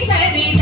సరి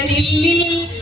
Emily